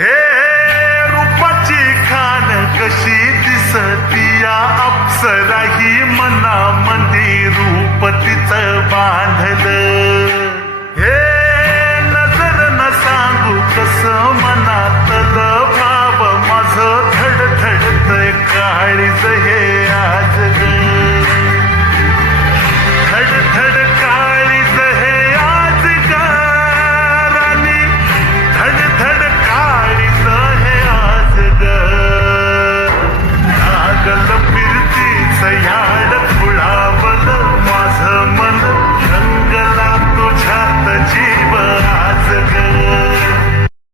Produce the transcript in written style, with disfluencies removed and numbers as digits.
हे रूपाची खान कशी दिसतीया अप्सरा ही मनामध्ये रूप तिचं बांधलं